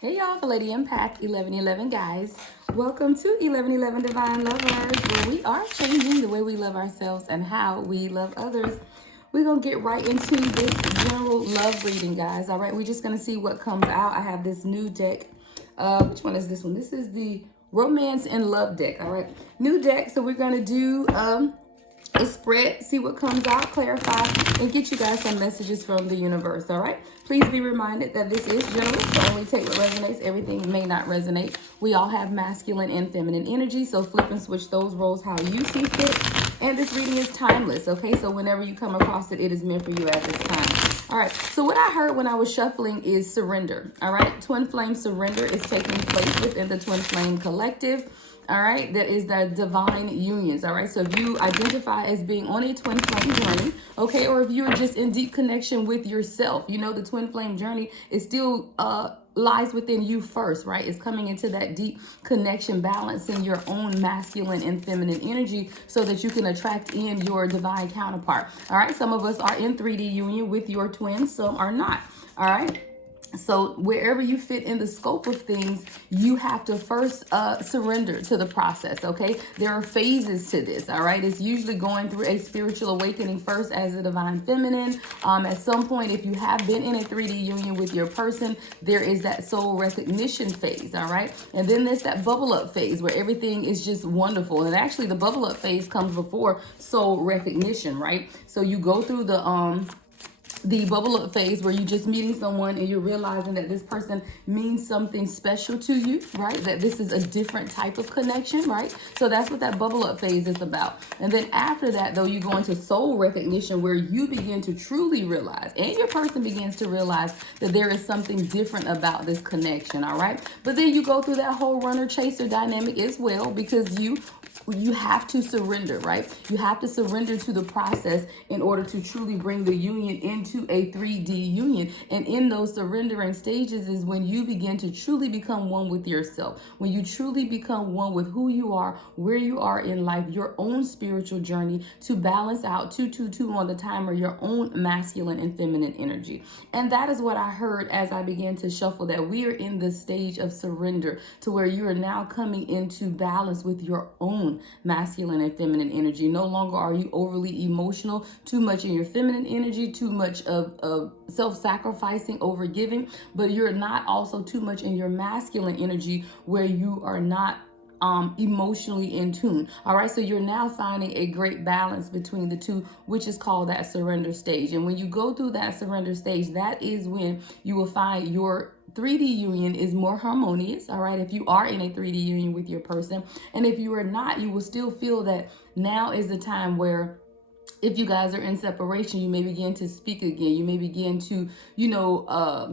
Hey y'all, the Lady Impact 1111 guys. Welcome to 1111 Divine Lovers, where we are changing the way we love ourselves and how we love others. We're going to get right into this general love reading, guys. All right, we're just going to see what comes out. I have this new deck. Which one is this one? This is the Romance and Love deck. All right, new deck. So we're going to do a spread, see what comes out, clarify, and get you guys some messages from the universe. All right, please be reminded that this is general, so only take what resonates. Everything may not resonate. We all have masculine and feminine energy, so flip and switch those roles how you see fit. And this reading is timeless, okay? So whenever you come across it, it is meant for you at this time. All right, so what I heard when I was shuffling is surrender. All right, twin flame surrender is taking place within the twin flame collective. All right, that is the divine unions. All right, so if you identify as being on a twin flame journey, okay, or if you're just in deep connection with yourself, you know, the twin flame journey is still lies within you first, right? It's coming into that deep connection, balancing your own masculine and feminine energy so that you can attract in your divine counterpart. All right, some of us are in 3D union with your twins, some are not. All right. So wherever you fit in the scope of things, you have to first surrender to the process, okay? There are phases to this, all right? It's usually going through a spiritual awakening first as a divine feminine. At some point, if you have been in a 3D union with your person, there is that soul recognition phase, all right? And then there's that bubble up phase where everything is just wonderful. And actually the bubble up phase comes before soul recognition, right? So you go through the bubble up phase where you're just meeting someone and you're realizing that this person means something special to you, right? That this is a different type of connection, right? So that's what that bubble up phase is about. And then after that, though, you go into soul recognition where you begin to truly realize, and your person begins to realize that there is something different about this connection, all right? But then you go through that whole runner chaser dynamic as well, because you have to surrender, right? You have to surrender to the process in order to truly bring the union into a 3D union. And in those surrendering stages is when you begin to truly become one with yourself. When you truly become one with who you are, where you are in life, your own spiritual journey to balance out 222 on the timer, your own masculine and feminine energy. And that is what I heard as I began to shuffle, that we are in the stage of surrender to where you are now coming into balance with your own masculine and feminine energy. No longer are you overly emotional, too much in your feminine energy, too much of self-sacrificing, overgiving, but you're not also too much in your masculine energy where you are not emotionally in tune. All right, so you're now finding a great balance between the two, which is called that surrender stage. And when you go through that surrender stage, that is when you will find your 3D union is more harmonious, all right, if you are in a 3D union with your person. And if you are not, you will still feel that now is the time where if you guys are in separation, you may begin to speak again. You may begin to,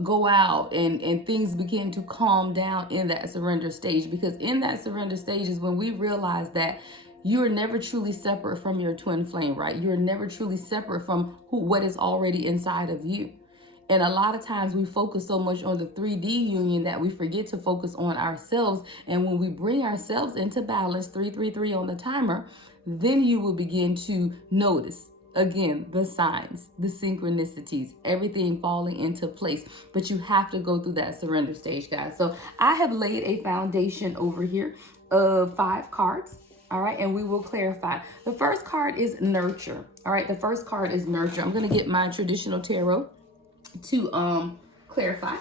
go out and things begin to calm down in that surrender stage. Because in that surrender stage is when we realize that you are never truly separate from your twin flame, right? You're never truly separate from what is already inside of you. And a lot of times we focus so much on the 3D union that we forget to focus on ourselves. And when we bring ourselves into balance, 333 on the timer, then you will begin to notice, again, the signs, the synchronicities, everything falling into place. But you have to go through that surrender stage, guys. So I have laid a foundation over here of 5 cards. All right, and we will clarify. The first card is nurture. All right, the first card is nurture. I'm going to get my traditional tarot to clarify.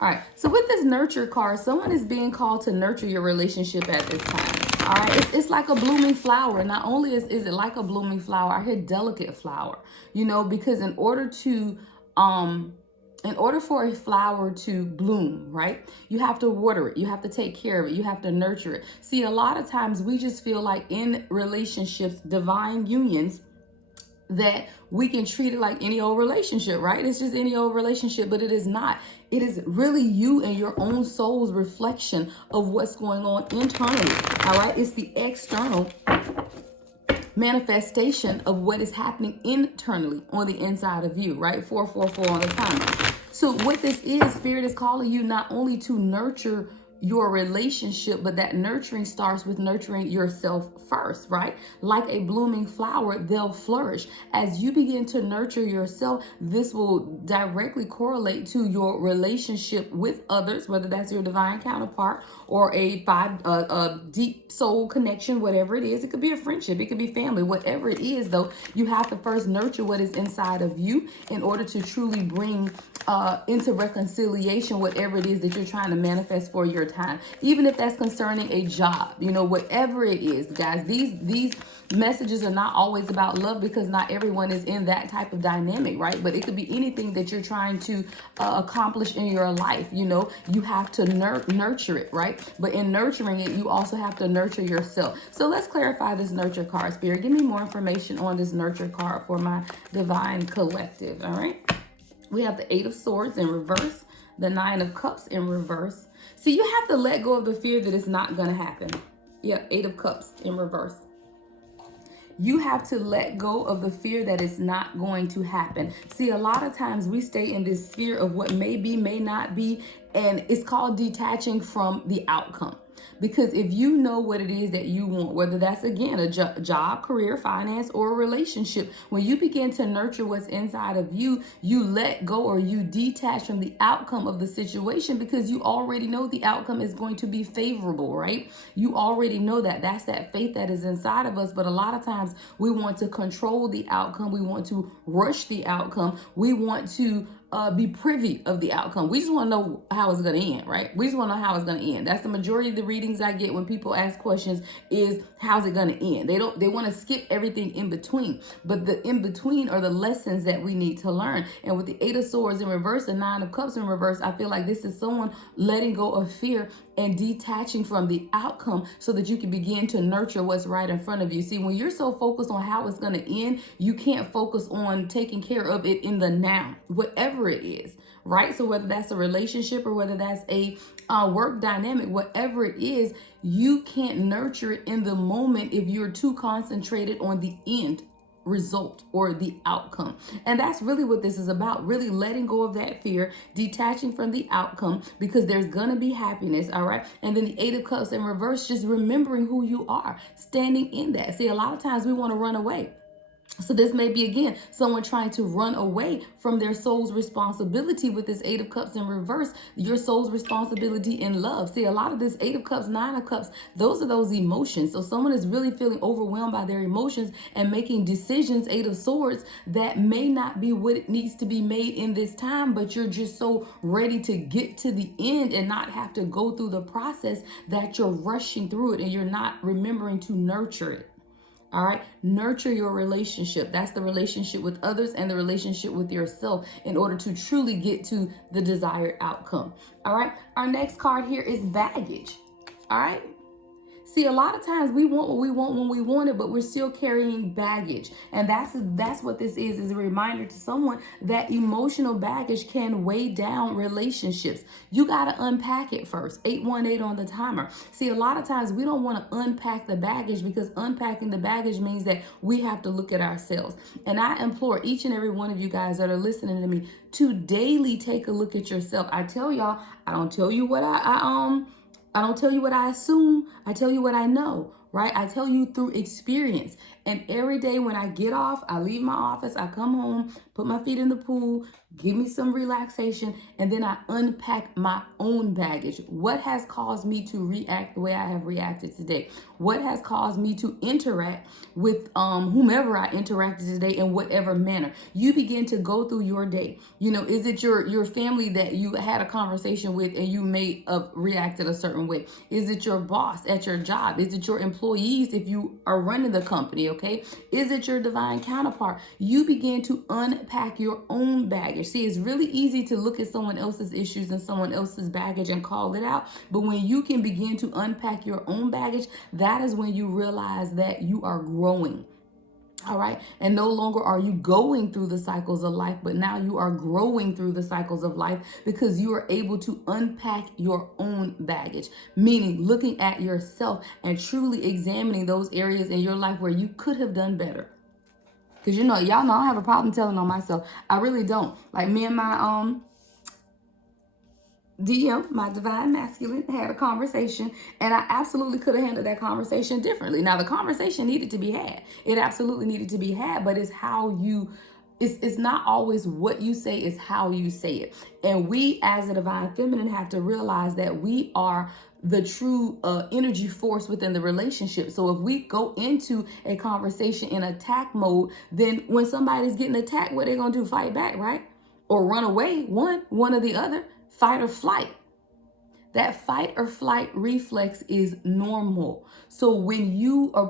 All right, so with this nurture card, someone is being called to nurture your relationship at this time. All right, it's like a blooming flower. Not only is it like a blooming flower, I hear delicate flower, because in order for a flower to bloom, right, you have to water it, you have to take care of it, you have to nurture it. See, a lot of times we just feel like in relationships, divine unions, that we can treat it like any old relationship, right? It's just any old relationship, but it is not. It is really you and your own soul's reflection of what's going on internally, all right? It's the external manifestation of what is happening internally on the inside of you, right? 444 on the timer. So what this is, Spirit is calling you not only to nurture your relationship, but that nurturing starts with nurturing yourself first, right? Like a blooming flower, they'll flourish. As you begin to nurture yourself, this will directly correlate to your relationship with others, whether that's your divine counterpart or a deep soul connection, whatever it is. It could be a friendship, it could be family, whatever it is, though, you have to first nurture what is inside of you in order to truly bring into reconciliation whatever it is that you're trying to manifest for your time, even if that's concerning a job, whatever it is, guys. These messages are not always about love, because not everyone is in that type of dynamic, right? But it could be anything that you're trying to accomplish in your life. You have to nurture it, right? But in nurturing it, you also have to nurture yourself. So let's clarify this nurture card, Spirit. Give me more information on this nurture card for my divine collective. All right. We have the 8 of Swords in reverse, the 9 of Cups in reverse. See, you have to let go of the fear that it's not going to happen. Yeah, 8 of Cups in reverse. You have to let go of the fear that it's not going to happen. See, a lot of times we stay in this fear of what may be, may not be, and it's called detaching from the outcome. Because if you know what it is that you want, whether that's, again, a job, career, finance, or a relationship, when you begin to nurture what's inside of you, you let go or you detach from the outcome of the situation, because you already know the outcome is going to be favorable, right? You already know that. That's that faith that is inside of us. But a lot of times we want to control the outcome. We want to rush the outcome. We want to be privy of the outcome. We just want to know how it's going to end, right? We just want to know how it's going to end. That's the majority of the readings I get when people ask questions is, how's it going to end? They want to skip everything in between, but the in between are the lessons that we need to learn. And with the 8 of Swords in reverse and 9 of Cups in reverse, I feel like this is someone letting go of fear and detaching from the outcome so that you can begin to nurture what's right in front of you. See, when you're so focused on how it's going to end, you can't focus on taking care of it in the now, whatever it is, right? So whether that's a relationship or whether that's a work dynamic, whatever it is, you can't nurture it in the moment if you're too concentrated on the end result or the outcome. And that's really what this is about, really letting go of that fear, detaching from the outcome, because there's gonna be happiness. All right. And then the 8 of Cups in reverse, just remembering who you are, standing in that. See, a lot of times we want to run away. So this may be, again, someone trying to run away from their soul's responsibility with this 8 of Cups in reverse, your soul's responsibility in love. See, a lot of this 8 of Cups, 9 of Cups, those are those emotions. So someone is really feeling overwhelmed by their emotions and making decisions, 8 of Swords, that may not be what it needs to be made in this time, but you're just so ready to get to the end and not have to go through the process that you're rushing through it and you're not remembering to nurture it. All right. Nurture your relationship. That's the relationship with others and the relationship with yourself in order to truly get to the desired outcome. All right. Our next card here is baggage. All right. See, a lot of times we want what we want when we want it, but we're still carrying baggage. And that's what this is a reminder to someone that emotional baggage can weigh down relationships. You got to unpack it first. 818 on the timer. See, a lot of times we don't want to unpack the baggage, because unpacking the baggage means that we have to look at ourselves. And I implore each and every one of you guys that are listening to me to daily take a look at yourself. I tell y'all, I don't tell you what I don't tell you what I assume. I tell you what I know, right? I tell you through experience. And every day when I get off, I leave my office, I come home, put my feet in the pool, give me some relaxation, and then I unpack my own baggage. What has caused me to react the way I have reacted today? What has caused me to interact with whomever I interacted today in whatever manner? You begin to go through your day. Is it your family that you had a conversation with and you may have reacted a certain way? Is it your boss at your job? Is it your employees if you are running the company? Okay. Is it your divine counterpart? You begin to unpack your own baggage. See, it's really easy to look at someone else's issues and someone else's baggage and call it out. But when you can begin to unpack your own baggage, that is when you realize that you are growing. All right. And no longer are you going through the cycles of life, but now you are growing through the cycles of life because you are able to unpack your own baggage, meaning looking at yourself and truly examining those areas in your life where you could have done better. Because, y'all know I don't have a problem telling on myself. I really don't. Like me and my DM, my divine masculine, had a conversation, and I absolutely could have handled that conversation differently. Now, the conversation needed to be had. It absolutely needed to be had, but it's how you, it's not always what you say, it's how you say it. And we as a divine feminine have to realize that we are the true energy force within the relationship. So if we go into a conversation in attack mode, then when somebody's getting attacked, what they're going to do? Fight back, right? Or run away, one or the other, fight or flight. That fight or flight reflex is normal. So when you are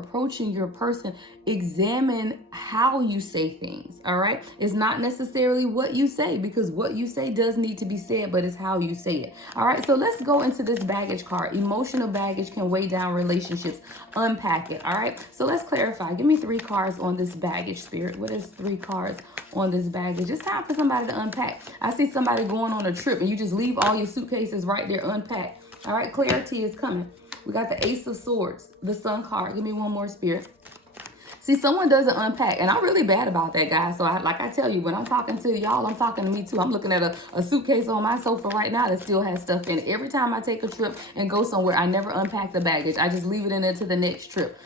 approaching your person, examine how you say things. All right. It's not necessarily what you say, because what you say does need to be said, but it's how you say it. All right. So let's go into this baggage card. Emotional baggage can weigh down relationships. Unpack it. All right. So let's clarify. Give me 3 cards on this baggage, Spirit. What is 3 cards on this baggage? It's time for somebody to unpack. I see somebody going on a trip and you just leave all your suitcases right there unpacked. All right, clarity is coming. We got the Ace of Swords, the Sun card. Give me one more, Spirit. See, someone doesn't unpack, and I'm really bad about that, guys. So like I tell you, when I'm talking to y'all, I'm talking to me too. I'm looking at a suitcase on my sofa right now that still has stuff in it. Every time I take a trip and go somewhere, I never unpack the baggage. I just leave it in there to the next trip.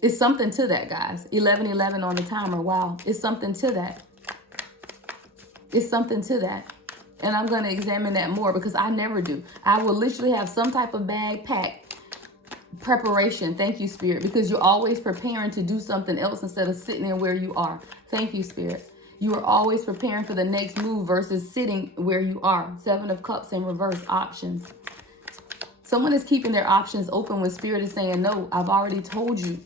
It's something to that, guys. 11:11 on the timer. Wow. It's something to that. It's something to that. And I'm going to examine that more, because I never do. I will literally have some type of bag packed. Preparation. Thank you, Spirit, because you're always preparing to do something else instead of sitting there where you are. Thank you, Spirit. You are always preparing for the next move versus sitting where you are. 7 of Cups in reverse, options. Someone is keeping their options open when Spirit is saying, no, I've already told you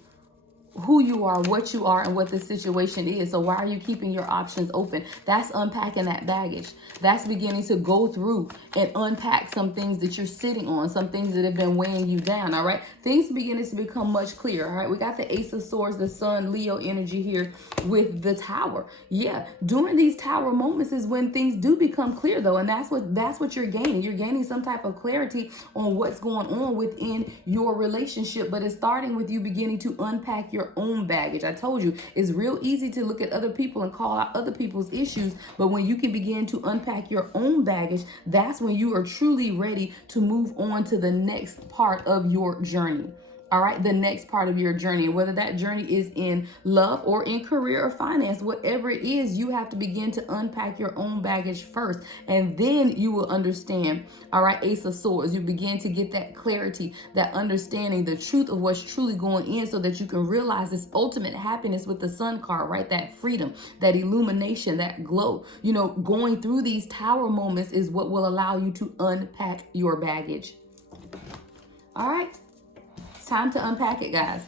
who you are, what you are, and what the situation is. So why are you keeping your options open? That's unpacking that baggage. That's beginning to go through and unpack some things that you're sitting on, some things that have been weighing you down. All right. Things beginning to become much clearer. All right. We got the Ace of Swords, the Sun, Leo energy here with the Tower. Yeah. During these Tower moments is when things do become clear, though. And that's what you're gaining. You're gaining some type of clarity on what's going on within your relationship. But it's starting with you beginning to unpack your own baggage. I told you, it's real easy to look at other people and call out other people's issues, but when you can begin to unpack your own baggage, that's when you are truly ready to move on to the next part of your journey. All right, the next part of your journey, whether that journey is in love or in career or finance, whatever it is, you have to begin to unpack your own baggage first, and then you will understand. All right, Ace of Swords, you begin to get that clarity, that understanding, the truth of what's truly going in, so that you can realize this ultimate happiness with the Sun card, right? That freedom, that illumination, that glow. You know, going through these Tower moments is what will allow you to unpack your baggage. All right. Time to unpack it, guys.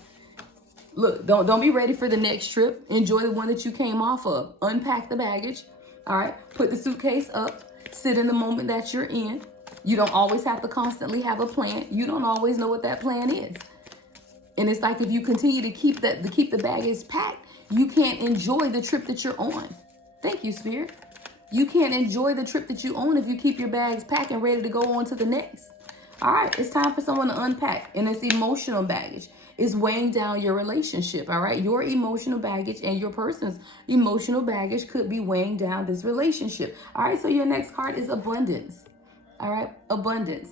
Look, don't be ready for the next trip. Enjoy the one that you came off of. Unpack the baggage. All right. Put the suitcase up. Sit in the moment that you're in. You don't always have to constantly have a plan. You don't always know what that plan is. And it's like, if you continue to keep the baggage packed, you can't enjoy the trip that you're on. Thank you, Spirit. You can't enjoy the trip that you own if you keep your bags packed and ready to go on to the next. All right, it's time for someone to unpack, and it's emotional baggage. It's weighing down your relationship, all right? Your emotional baggage and your person's emotional baggage could be weighing down this relationship. All right, so your next card is abundance. All right, abundance.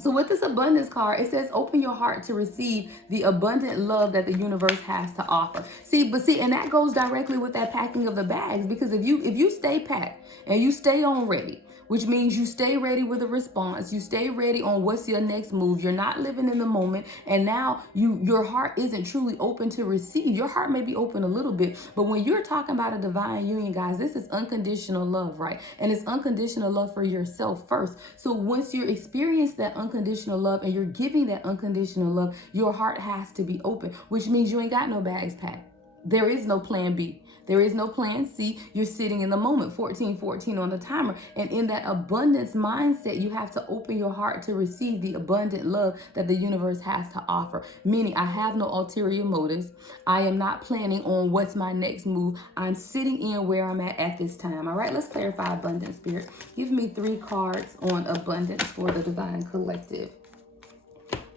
So with this abundance card, it says open your heart to receive the abundant love that the universe has to offer. See, and that goes directly with that packing of the bags, because if you stay packed and you stay on ready, which means you stay ready with a response, you stay ready on what's your next move, you're not living in the moment, and now your heart isn't truly open to receive. Your heart may be open a little bit, but when you're talking about a divine union, guys, this is unconditional love, right? And it's unconditional love for yourself first. So once you experience that unconditional love and you're giving that unconditional love, your heart has to be open, which means you ain't got no bags packed. There is no plan B. There is no plan C. You're sitting in the moment, 14:14 on the timer. And in that abundance mindset, you have to open your heart to receive the abundant love that the universe has to offer. Meaning, I have no ulterior motives. I am not planning on what's my next move. I'm sitting in where I'm at this time. All right, let's clarify abundance, Spirit. Give me 3 cards on abundance for the divine collective.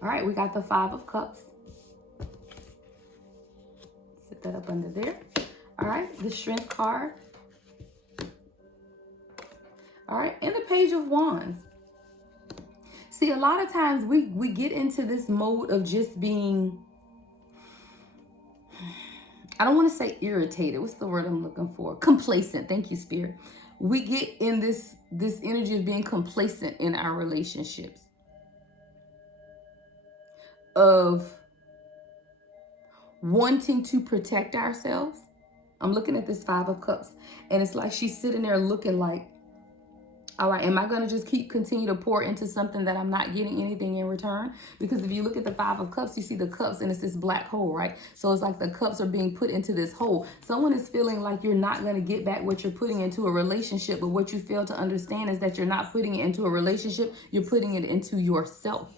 All right, we got the 5 of Cups. Set that up under there. All right, the Strength card. All right, and the Page of Wands. See, a lot of times we get into this mode of just being, I don't want to say irritated. What's the word I'm looking for? Complacent. Thank you, Spirit. We get in this energy of being complacent in our relationships, of wanting to protect ourselves. I'm looking at this Five of Cups, and it's like she's sitting there looking like, all right, am I going to just continue to pour into something that I'm not getting anything in return? Because if you look at the Five of Cups, you see the cups and it's this black hole, right? So it's like the cups are being put into this hole. Someone is feeling like you're not going to get back what you're putting into a relationship, but what you fail to understand is that you're not putting it into a relationship, you're putting it into yourself.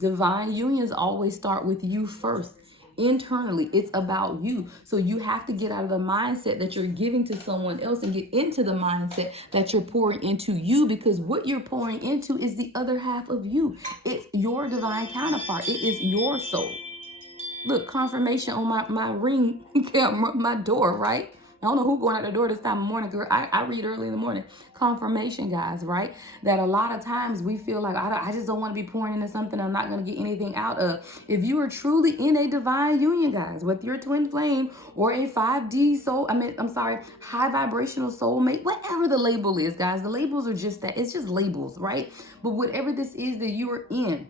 Divine unions always start with you first. Internally, it's about you. So you have to get out of the mindset that you're giving to someone else and get into the mindset that you're pouring into you, because what you're pouring into is the other half of you. It's your divine counterpart. It is your soul. Look, confirmation on my ring camera, my door, right? I don't know who's going out the door this time of morning, girl. I read early in the morning. Confirmation, guys, right? That a lot of times we feel like, I just don't want to be pouring into something I'm not going to get anything out of. If you are truly in a divine union, guys, with your twin flame or a 5D soul, high vibrational soulmate, whatever the label is, guys, the labels are just that. It's just labels, right? But whatever this is that you are in,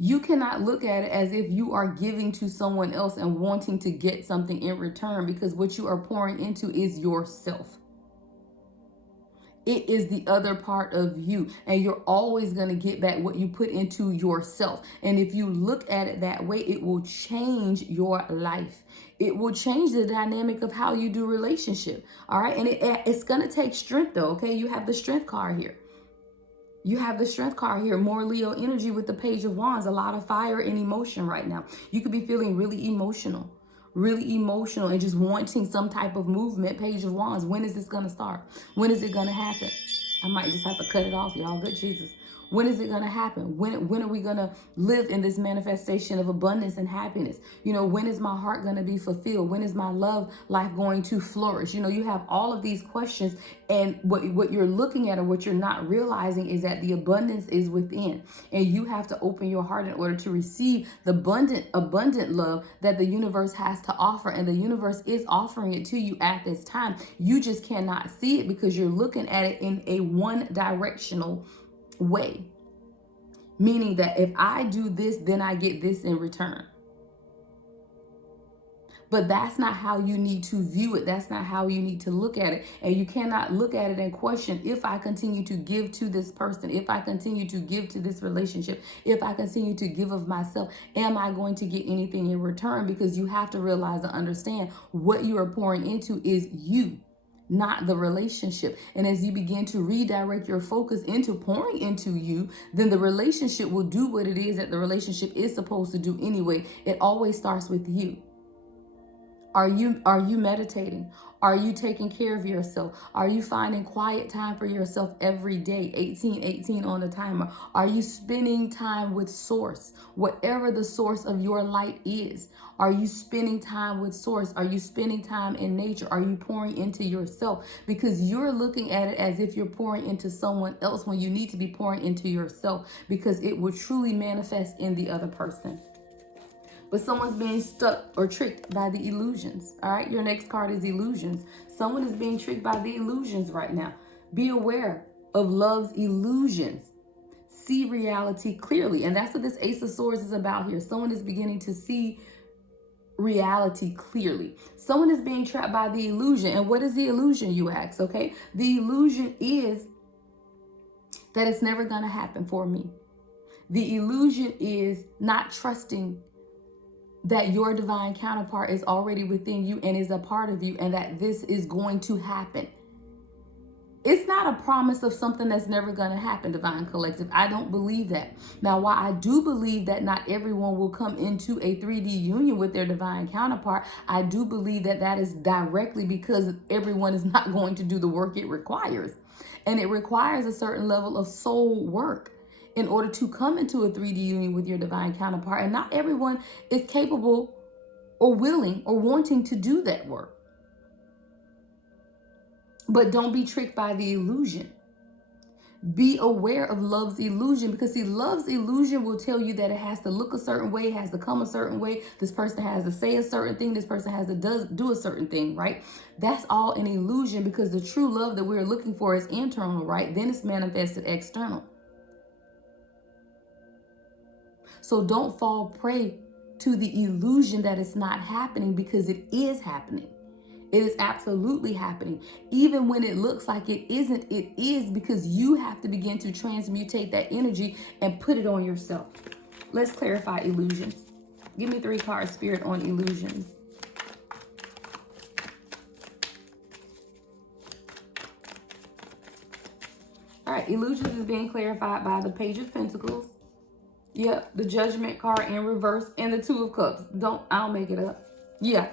you cannot look at it as if you are giving to someone else and wanting to get something in return, because what you are pouring into is yourself. It is the other part of you, and you're always going to get back what you put into yourself. And if you look at it that way, it will change your life. It will change the dynamic of how you do relationship. All right. And it's going to take strength though. Okay. You have the strength card here. You have the strength card here, more Leo energy with the Page of Wands, a lot of fire and emotion right now. You could be feeling really emotional and just wanting some type of movement. Page of Wands, when is this going to start? When is it going to happen? I might just have to cut it off, y'all. Good Jesus. When is it going to happen? When are we going to live in this manifestation of abundance and happiness? You know, when is my heart going to be fulfilled? When is my love life going to flourish? You know, you have all of these questions, and what you're looking at or what you're not realizing is that the abundance is within, and you have to open your heart in order to receive the abundant love that the universe has to offer, and the universe is offering it to you at this time. You just cannot see it because you're looking at it in a one-directional way, meaning that if I do this, then I get this in return. But that's not how you need to view it. That's not how you need to look at it. And you cannot look at it and question, if I continue to give to this person, if I continue to give to this relationship, if I continue to give of myself, am I going to get anything in return? Because you have to realize and understand what you are pouring into is you, not the relationship. And as you begin to redirect your focus into pouring into you, then the relationship will do what it is that the relationship is supposed to do anyway. It always starts with you. Are you meditating? Are you taking care of yourself? Are you finding quiet time for yourself every day? 18 on the timer. Are you spending time with source? Whatever the source of your light is. Are you spending time with source? Are you spending time in nature? Are you pouring into yourself? Because you're looking at it as if you're pouring into someone else when you need to be pouring into yourself, because it will truly manifest in the other person. But someone's being stuck or tricked by the illusions. All right, your next card is illusions. Someone is being tricked by the illusions right now. Be aware of love's illusions. See reality clearly. And that's what this Ace of Swords is about here. Someone is beginning to see reality clearly. Someone is being trapped by the illusion. And what is the illusion, you ask? Okay, the illusion is that it's never going to happen for me. The illusion is not trusting that your divine counterpart is already within you and is a part of you, and that this is going to happen. It's not a promise of something that's never going to happen, Divine Collective. I don't believe that. Now, while I do believe that not everyone will come into a 3D union with their divine counterpart, I do believe that that is directly because everyone is not going to do the work it requires. And it requires a certain level of soul work in order to come into a 3D union with your divine counterpart. And not everyone is capable or willing or wanting to do that work. But don't be tricked by the illusion. Be aware of love's illusion, because see, love's illusion will tell you that it has to look a certain way, it has to come a certain way. This person has to say a certain thing. This person has to do a certain thing, right? That's all an illusion, because the true love that we're looking for is internal, right? Then it's manifested external. So don't fall prey to the illusion that it's not happening, because it is happening. It is absolutely happening. Even when it looks like it isn't, it is, because you have to begin to transmutate that energy and put it on yourself. Let's clarify illusions. Give me 3 cards, Spirit, on illusions. All right, illusions is being clarified by the Page of Pentacles. Yep, the Judgment card in reverse, and the 2 of Cups. I'll make it up. Yeah.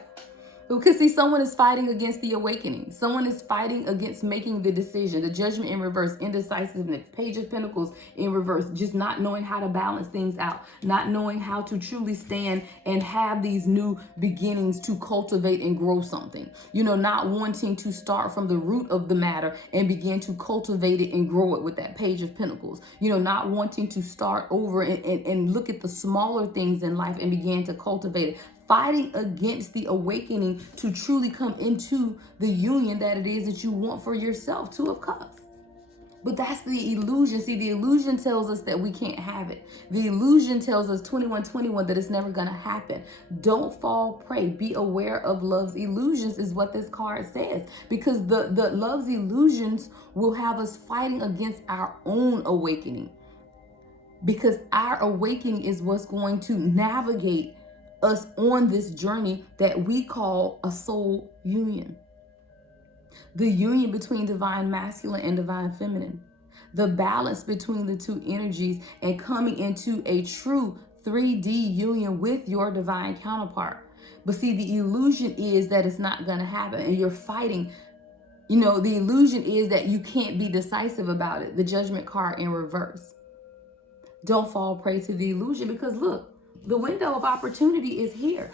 Because see, someone is fighting against the awakening. Someone is fighting against making the decision. The Judgment in reverse, indecisiveness, Page of Pentacles in reverse, just not knowing how to balance things out, not knowing how to truly stand and have these new beginnings to cultivate and grow something. You know, not wanting to start from the root of the matter and begin to cultivate it and grow it with that Page of Pentacles. You know, not wanting to start over and look at the smaller things in life and begin to cultivate it. Fighting against the awakening to truly come into the union that it is that you want for yourself. 2 of Cups. But that's the illusion. See, the illusion tells us that we can't have it. The illusion tells us 2121 that it's never going to happen. Don't fall prey. Be aware of love's illusions is what this card says. Because the love's illusions will have us fighting against our own awakening. Because our awakening is what's going to navigate us on this journey that we call a soul union. The union between divine masculine and divine feminine. The balance between the 2 energies and coming into a true 3D union with your divine counterpart. But see, the illusion is that it's not going to happen and you're fighting. You know, the illusion is that you can't be decisive about it. The Judgment card in reverse. Don't fall prey to the illusion, because look, the window of opportunity is here.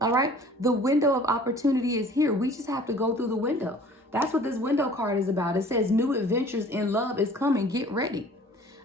All right. The window of opportunity is here. We just have to go through the window. That's what this window card is about. It says new adventures in love is coming. Get ready.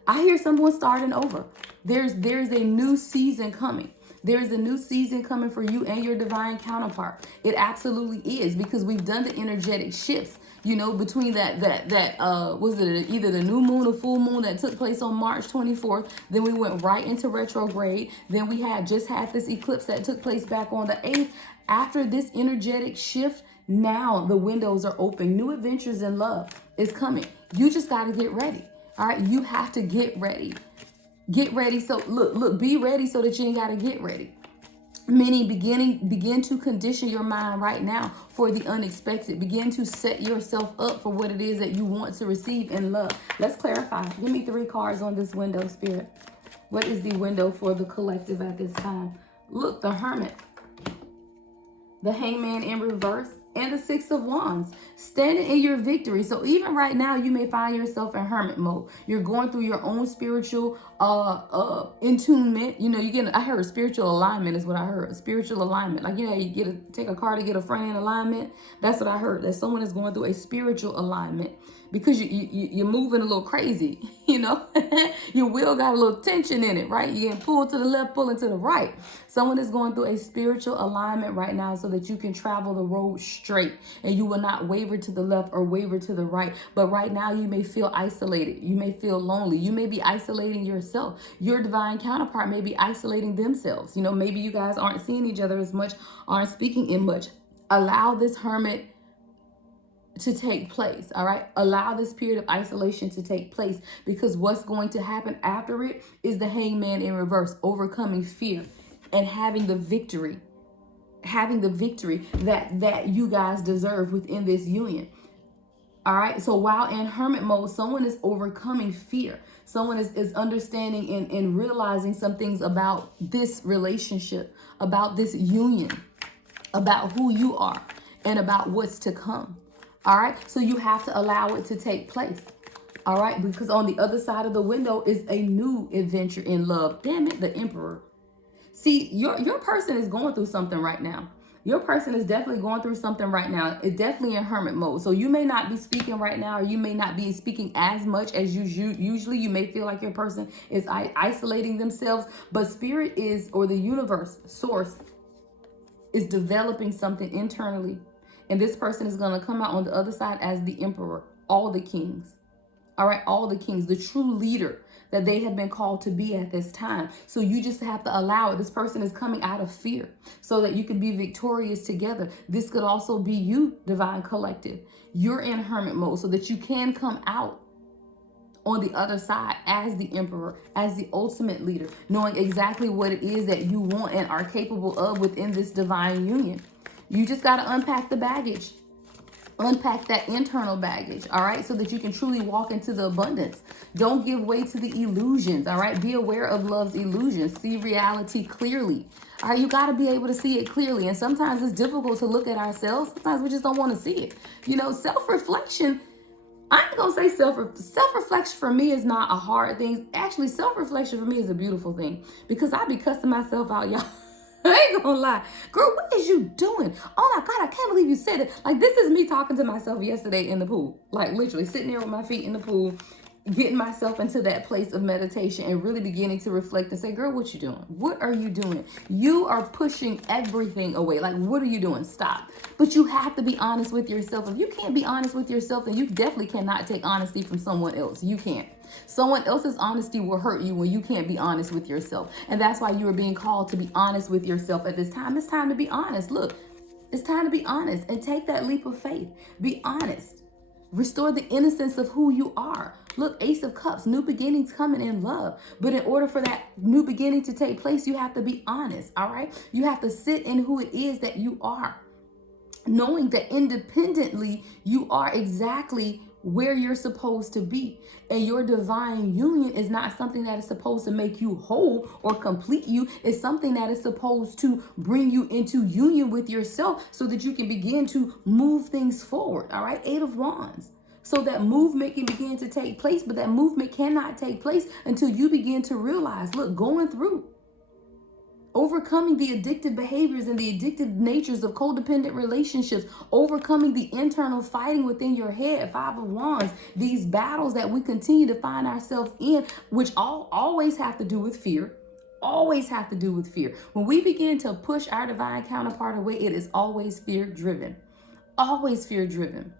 I hear someone starting over. There's a new season coming. There's a new season coming for you and your divine counterpart. It absolutely is, because we've done the energetic shifts, you know, between was it either the new moon or full moon that took place on March 24th. Then we went right into retrograde. Then we just had this eclipse that took place back on the 8th. After this energetic shift, now the windows are open. New adventures in love is coming. You just got to get ready. All right. You have to get ready. Get ready. So look, be ready so that you ain't got to get ready. Meaning begin to condition your mind right now for the unexpected. Begin to set yourself up for what it is that you want to receive in love. Let's clarify. Give me 3 cards on this window, Spirit. What is the window for the collective at this time? Look, the Hermit, the Hangman in reverse, and the 6 of Wands, standing in your victory. So even right now, you may find yourself in hermit mode. You're going through your own spiritual attunement. You know, I heard spiritual alignment is what I heard. Spiritual alignment. Like, you know, you take a car to get a front end alignment. That's what I heard. That someone is going through a spiritual alignment, because you're moving a little crazy, you know. Your wheel got a little tension in it, right? You're getting pulled to the left, pulling to the right. Someone is going through a spiritual alignment right now so that you can travel the road straight and you will not waver to the left or waver to the right. But right now you may feel isolated. You may feel lonely. You may be isolating yourself. Your divine counterpart may be isolating themselves. You know, maybe you guys aren't seeing each other as much, aren't speaking in much. Allow this hermit to take place. All right. Allow this period of isolation to take place, because what's going to happen after it is the Hangman in reverse, overcoming fear and having the victory that you guys deserve within this union. All right. So while in hermit mode, someone is overcoming fear. Someone is understanding and realizing some things about this relationship, about this union, about who you are, and about what's to come. All right. So you have to allow it to take place. All right. Because on the other side of the window is a new adventure in love. Damn it, the Emperor. See, your person is going through something right now. Your person is definitely going through something right now. It's definitely in hermit mode. So you may not be speaking right now, or you may not be speaking as much as you usually. You may feel like your person is isolating themselves, but spirit is, or the universe, source, is developing something internally. And this person is going to come out on the other side as the emperor, all the kings. All right, all the kings, the true leader that they have been called to be at this time. So you just have to allow it. This person is coming out of fear so that you can be victorious together. This could also be you, divine collective. You're in hermit mode so that you can come out on the other side as the emperor, as the ultimate leader, knowing exactly what it is that you want and are capable of within this divine union. You just got to unpack the baggage. Unpack that internal baggage, all right, so that you can truly walk into the abundance. Don't give way to the illusions, all right? Be aware of love's illusions. See reality clearly, all right? You got to be able to see it clearly. And sometimes it's difficult to look at ourselves. Sometimes we just don't want to see it. You know, self-reflection, I ain't going to say self-reflection for me is not a hard thing. Actually, self-reflection for me is a beautiful thing because I be cussing myself out, y'all. I ain't gonna lie. Girl, what is you doing? Oh my God, I can't believe you said it. Like, this is me talking to myself yesterday in the pool. Like, literally sitting there with my feet in the pool, getting myself into that place of meditation and really beginning to reflect and say, girl, what you doing? What are you doing? You are pushing everything away. Like, what are you doing? Stop. But you have to be honest with yourself. If you can't be honest with yourself, then you definitely cannot take honesty from someone else. You can't. Someone else's honesty will hurt you when you can't be honest with yourself. And that's why you are being called to be honest with yourself at this time. It's time to be honest. Look, it's time to be honest and take that leap of faith. Be honest. Restore the innocence of who you are. Look, Ace of Cups, new beginnings coming in love. But in order for that new beginning to take place, you have to be honest, all right? You have to sit in who it is that you are, knowing that independently you are exactly where you're supposed to be. And your divine union is not something that is supposed to make you whole or complete you. It's something that is supposed to bring you into union with yourself so that you can begin to move things forward. All right, 8 of Wands. So that movement can begin to take place, but that movement cannot take place until you begin to realize, look, going through, overcoming the addictive behaviors and the addictive natures of codependent relationships, overcoming the internal fighting within your head, 5 of Wands, these battles that we continue to find ourselves in, which always have to do with fear, always have to do with fear. When we begin to push our divine counterpart away, it is always fear driven, always fear driven.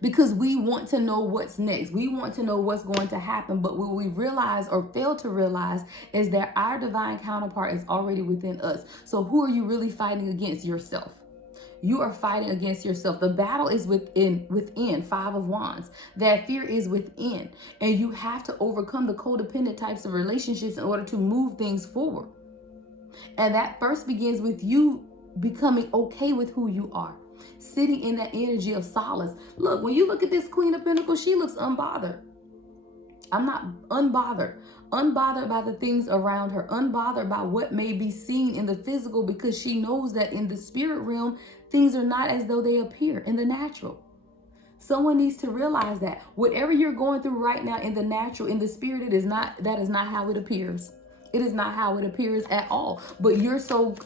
Because we want to know what's next. We want to know what's going to happen. But what we realize or fail to realize is that our divine counterpart is already within us. So who are you really fighting against? Yourself. You are fighting against yourself. The battle is within, 5 of Wands. That fear is within. And you have to overcome the codependent types of relationships in order to move things forward. And that first begins with you becoming okay with who you are. Sitting in that energy of solace. Look, when you look at this Queen of Pentacles, she looks unbothered. I'm not unbothered. Unbothered by the things around her. Unbothered by what may be seen in the physical, because she knows that in the spirit realm, things are not as though they appear in the natural. Someone needs to realize that whatever you're going through right now in the natural, in the spirit, that is not how it appears. It is not how it appears at all. But you're so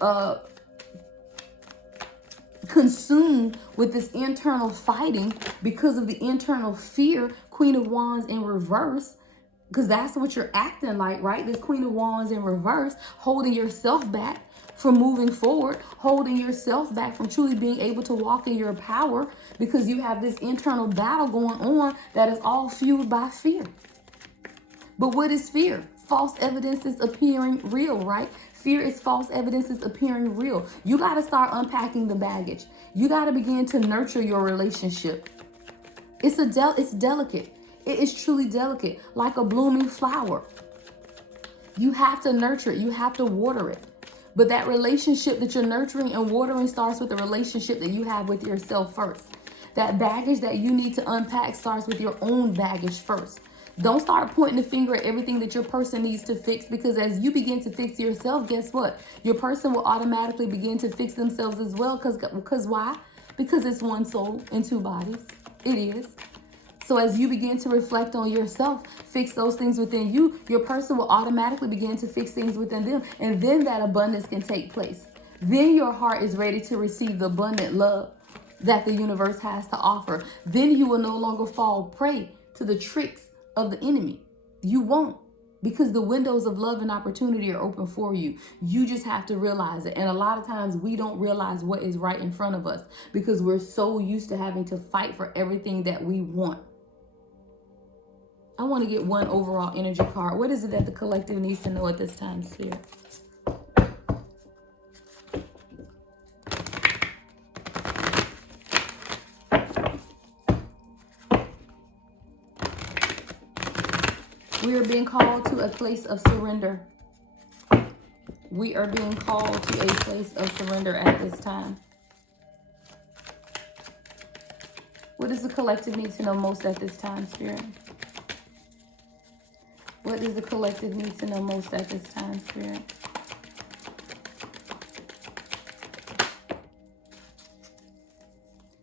consumed with this internal fighting because of the internal fear, Queen of Wands in reverse, because that's what you're acting like, right? This Queen of Wands in reverse, holding yourself back from moving forward, holding yourself back from truly being able to walk in your power, because you have this internal battle going on that is all fueled by fear. But what is fear? False evidence is appearing real, right? Fear is false evidence is appearing real. You got to start unpacking the baggage. You got to begin to nurture your relationship. It's delicate. It is truly delicate, like a blooming flower. You have to nurture it. You have to water it. But that relationship that you're nurturing and watering starts with the relationship that you have with yourself first. That baggage that you need to unpack starts with your own baggage first. Don't start pointing the finger at everything that your person needs to fix, because as you begin to fix yourself, guess what? Your person will automatically begin to fix themselves as well. Because why? Because it's one soul in 2 bodies. It is. So as you begin to reflect on yourself, fix those things within you, your person will automatically begin to fix things within them. And then that abundance can take place. Then your heart is ready to receive the abundant love that the universe has to offer. Then you will no longer fall prey to the tricks of the enemy. You won't, because the windows of love and opportunity are open for you. You just have to realize it. And a lot of times we don't realize what is right in front of us because we're so used to having to fight for everything that we want. I want to get one overall energy card. What is it that the collective needs to know at this time, Spirit? We are being called to a place of surrender. We are being called to a place of surrender at this time. What does the collective need to know most at this time, Spirit? What does the collective need to know most at this time, Spirit?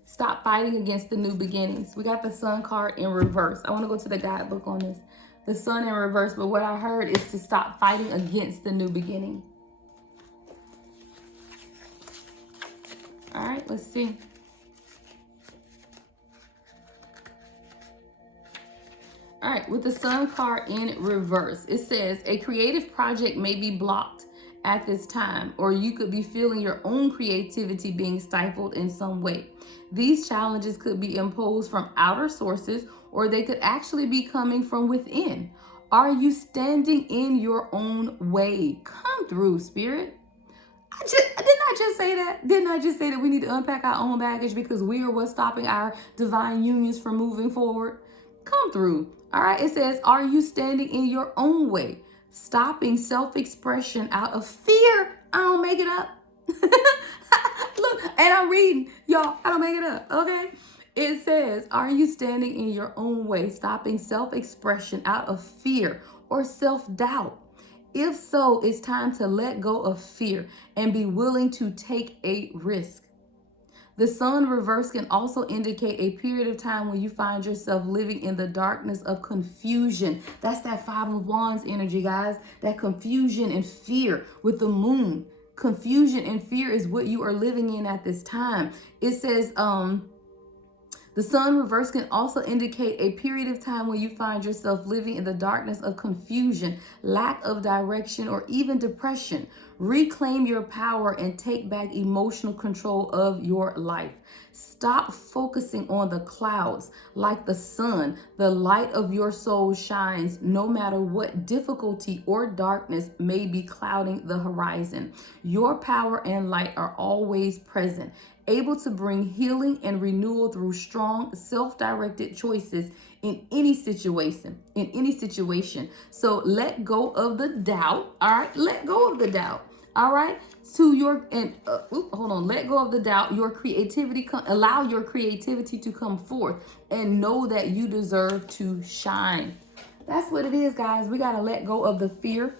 Stop fighting against the new beginnings. We got the Sun card in reverse. I want to go to the guidebook on this. The Sun in reverse, but what I heard is to stop fighting against the new beginning. All right, let's see. All right, with the Sun card in reverse, it says a creative project may be blocked at this time, or you could be feeling your own creativity being stifled in some way. These challenges could be imposed from outer sources, or they could actually be coming from within. Are you standing in your own way? Come through, Spirit. Didn't I just say that? Didn't I just say that we need to unpack our own baggage because we are what's stopping our divine unions from moving forward? Come through. All right. It says, are you standing in your own way? Stopping self-expression out of fear. I don't make it up. Look, and I'm reading. Y'all, I don't make it up. Okay. It says, are you standing in your own way? Stopping self-expression out of fear or self-doubt? If so, it's time to let go of fear and be willing to take a risk. The Sun reverse can also indicate a period of time when you find yourself living in the darkness of confusion. That's that Five of Wands energy, guys. That confusion and fear with the Moon. Confusion and fear is what you are living in at this time. It says, the Sun reverse can also indicate a period of time when you find yourself living in the darkness of confusion, lack of direction, or even depression. Reclaim your power and take back emotional control of your life. Stop focusing on the clouds. Like the sun, the light of your soul shines no matter what difficulty or darkness may be clouding the horizon. Your power and light are always present, able to bring healing and renewal through strong, self-directed choices in any situation. So let go of the doubt. All right, let go of the doubt. All right, let go of the doubt. Your creativity, allow your creativity to come forth and know that you deserve to shine. That's what it is, guys. We got to let go of the fear.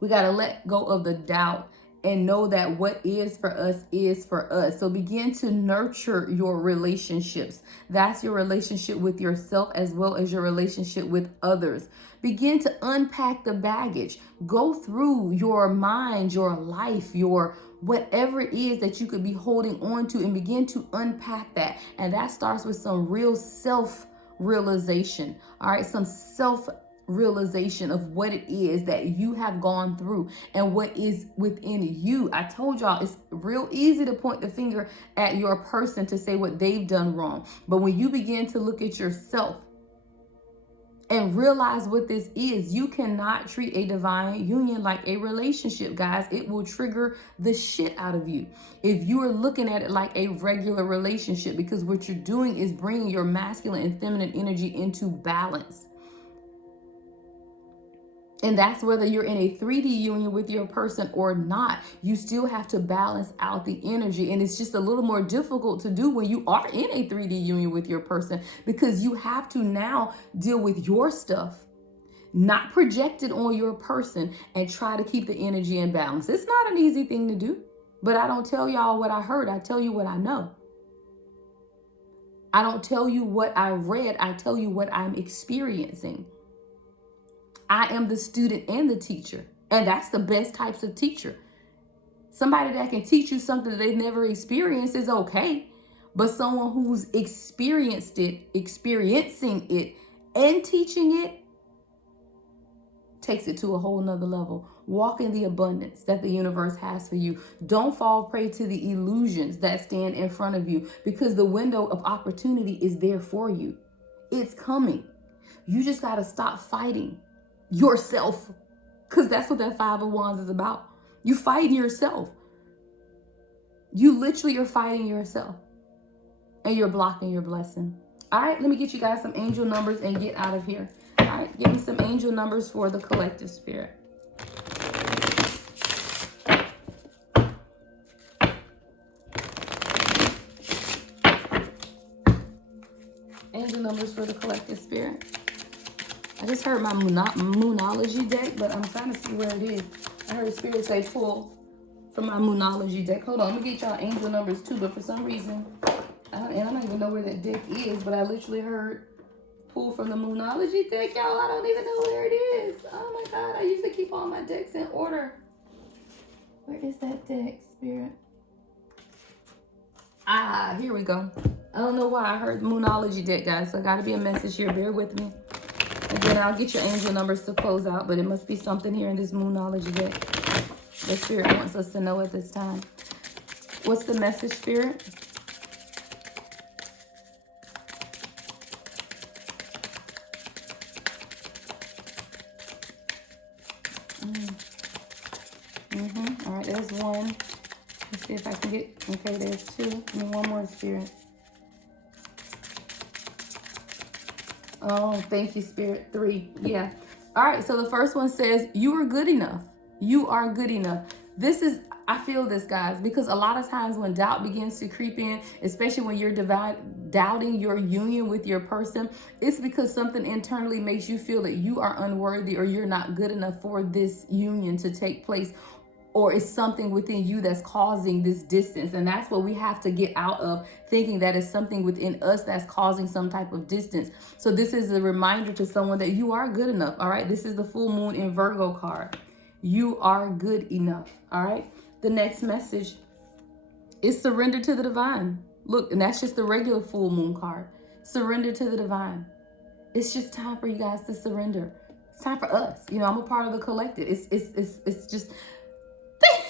We got to let go of the doubt and know that what is for us is for us. So begin to nurture your relationships. That's your relationship with yourself as well as your relationship with others. Begin to unpack the baggage. Go through your mind, your life, your whatever it is that you could be holding on to, and begin to unpack that. And that starts with some real self-realization. All right, some self-realization of what it is that you have gone through and what is within you. I told y'all it's real easy to point the finger at your person to say what they've done wrong. But when you begin to look at yourself and realize what this is, you cannot treat a divine union like a relationship, guys. It will trigger the shit out of you if you are looking at it like a regular relationship, because what you're doing is bringing your masculine and feminine energy into balance. And that's whether you're in a 3D union with your person or not. You still have to balance out the energy. And it's just a little more difficult to do when you are in a 3D union with your person, because you have to now deal with your stuff, not projected on your person, and try to keep the energy in balance. It's not an easy thing to do, but I don't tell y'all what I heard. I tell you what I know. I don't tell you what I read. I tell you what I'm experiencing. I am the student and the teacher, and that's the best types of teacher. Somebody that can teach you something that they've never experienced is okay. But someone who's experiencing it, and teaching it takes it to a whole nother level. Walk in the abundance that the universe has for you. Don't fall prey to the illusions that stand in front of you, because the window of opportunity is there for you. It's coming. You just got to stop fighting yourself, because that's what that Five of Wands is about. You fighting yourself. You literally are fighting yourself, and you're blocking your blessing. All right, let me get you guys some angel numbers and get out of here. All right, give me some angel numbers for the collective spirit. Angel numbers for the collective spirit. I just heard my Moonology deck, but I'm trying to see where it is. I heard Spirit say pull from my Moonology deck. Hold on, let me get y'all angel numbers too, but for some reason, and I don't even know where that deck is, but I literally heard pull from the Moonology deck, y'all. I don't even know where it is. Oh my God, I usually keep all my decks in order. Where is that deck, Spirit? Ah, here we go. I don't know why I heard Moonology deck, guys, so got to be a message here. Bear with me. Again, I'll get your angel numbers to close out, but it must be something here in this Moonology deck that Spirit wants us to know at this time. What's the message, Spirit? All right, there's one. Let's see if I can get, okay, there's two. And one more, Spirit. Oh, thank you, Spirit. 3. Yeah. All right. So the first one says, you are good enough. You are good enough. This is, I feel this, guys, because a lot of times when doubt begins to creep in, especially when you're doubting your union with your person, it's because something internally makes you feel that you are unworthy or you're not good enough for this union to take place. Or it's something within you that's causing this distance. And that's what we have to get out of, thinking that it's something within us that's causing some type of distance. So this is a reminder to someone that you are good enough. All right. This is the full moon in Virgo card. You are good enough. All right. The next message is surrender to the divine. Look, and that's just the regular full moon card. Surrender to the divine. It's just time for you guys to surrender. It's time for us. You know, I'm a part of the collective. It's just...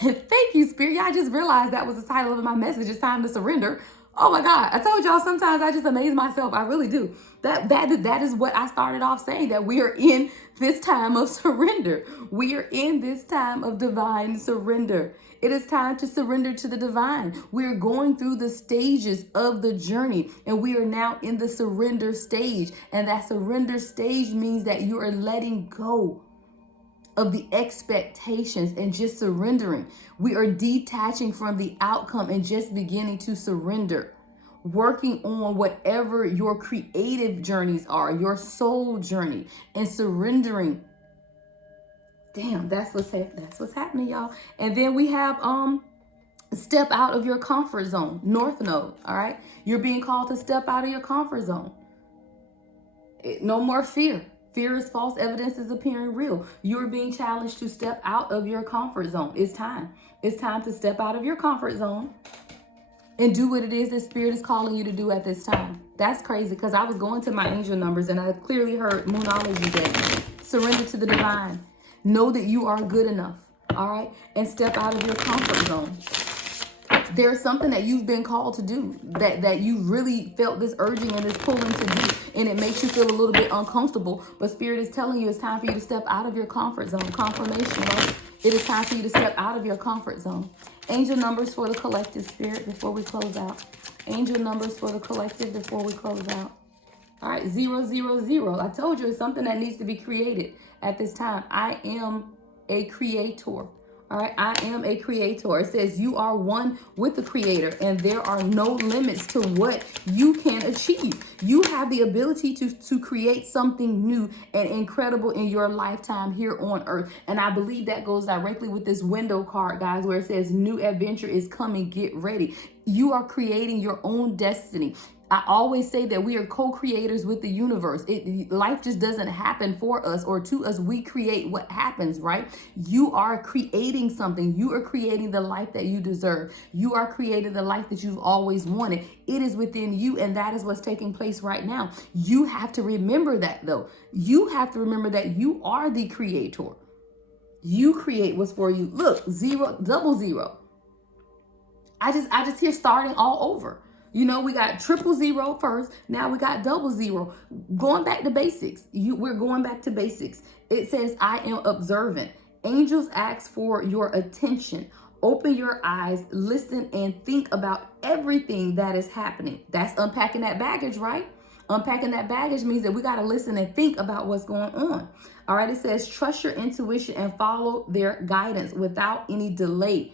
Thank you, Spirit. Y'all, I just realized that was the title of my message. It's time to surrender. Oh my God. I told y'all sometimes I just amaze myself. I really do. That is what I started off saying, that we are in this time of surrender. We are in this time of divine surrender. It is time to surrender to the divine. We're going through the stages of the journey, and we are now in the surrender stage. And that surrender stage means that you are letting go of the expectations and just surrendering. We are detaching from the outcome and just beginning to surrender. Working on whatever your creative journeys are, your soul journey, and surrendering. Damn, that's what's happening, y'all. And then we have step out of your comfort zone. North Node, all right? You're being called to step out of your comfort zone. No more fear. Fear is false evidence is appearing real. You're being challenged to step out of your comfort zone. It's time. It's time to step out of your comfort zone and do what it is that Spirit is calling you to do at this time. That's crazy, because I was going to my angel numbers and I clearly heard Moonology Day. Surrender to the divine. Know that you are good enough. All right? And step out of your comfort zone. There's something that you've been called to do, that you really felt this urging and this pulling to do, and it makes you feel a little bit uncomfortable. But Spirit is telling you it's time for you to step out of your comfort zone. Confirmation, right? It is time for you to step out of your comfort zone. Angel numbers for the collective, Spirit, before we close out. Angel numbers for the collective before we close out. All right, 000. I told you it's something that needs to be created at this time. I am a creator. All right, I am a creator. It says you are one with the creator, and there are no limits to what you can achieve. You have the ability to create something new and incredible in your lifetime here on earth. And I believe that goes directly with this window card, guys, where it says new adventure is coming. Get ready. You are creating your own destiny. I always say that we are co-creators with the universe. Life just doesn't happen for us or to us. We create what happens, right? You are creating something. You are creating the life that you deserve. You are creating the life that you've always wanted. It is within you, and that is what's taking place right now. You have to remember that, though. You have to remember that you are the creator. You create what's for you. Look, 0, double 0. I just hear starting all over. You know, we got 000 first. Now we got 00. Going back to basics. We're going back to basics. It says, I am observant. Angels ask for your attention. Open your eyes, listen, and think about everything that is happening. That's unpacking that baggage, right? Unpacking that baggage means that we got to listen and think about what's going on. All right, it says, trust your intuition and follow their guidance without any delay.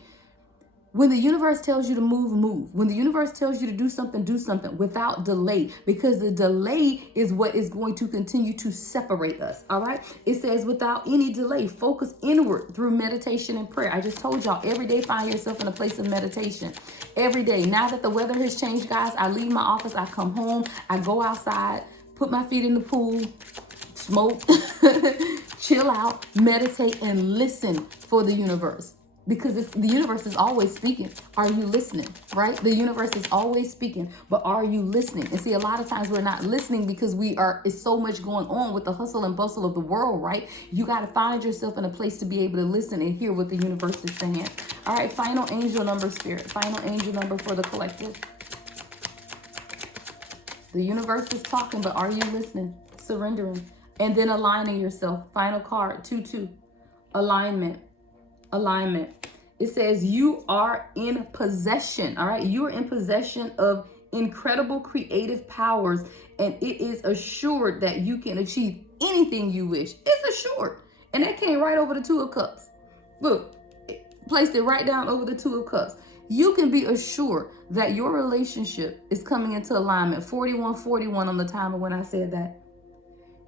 When the universe tells you to move, move. When the universe tells you to do something without delay, because the delay is what is going to continue to separate us. All right. It says without any delay, focus inward through meditation and prayer. I just told y'all, every day find yourself in a place of meditation. Every day. Now that the weather has changed, guys, I leave my office, I come home, I go outside, put my feet in the pool, smoke, chill out, meditate, and listen for the universe. Because the universe is always speaking. Are you listening? Right? The universe is always speaking, but are you listening? And see, a lot of times we're not listening because it's so much going on with the hustle and bustle of the world, right? You got to find yourself in a place to be able to listen and hear what the universe is saying. All right, final angel number, Spirit. Final angel number for the collective. The universe is talking, but are you listening? Surrendering. And then aligning yourself. Final card, 2-2. Alignment. It says you are in possession. All right. You are in possession of incredible creative powers, and it is assured that you can achieve anything you wish. It's assured. And that came right over the 2 of Cups. Look, placed it right down over the 2 of Cups. You can be assured that your relationship is coming into alignment. 41:41 on the timer when I said that.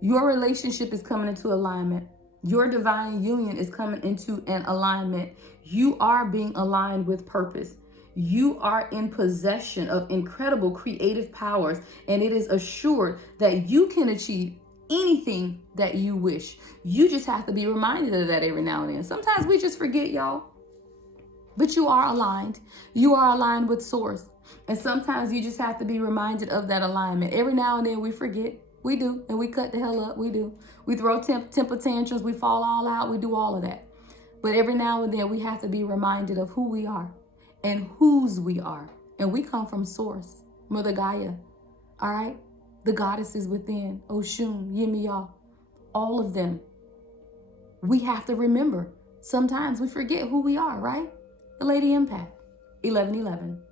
Your relationship is coming into alignment. Your divine union is coming into an alignment. You are being aligned with purpose. You are in possession of incredible creative powers, and it is assured that you can achieve anything that you wish. You just have to be reminded of that every now and then. Sometimes we just forget, y'all. But you are aligned. You are aligned with source. And sometimes you just have to be reminded of that alignment. Every now and then we forget. We do. And we cut the hell up. We do. We throw temper tantrums. We fall all out. We do all of that. But every now and then we have to be reminded of who we are and whose we are. And we come from source. Mother Gaia. All right? The goddesses within. Oshun, Yimiya. All of them. We have to remember. Sometimes we forget who we are, right? The Lady Empath. 1111.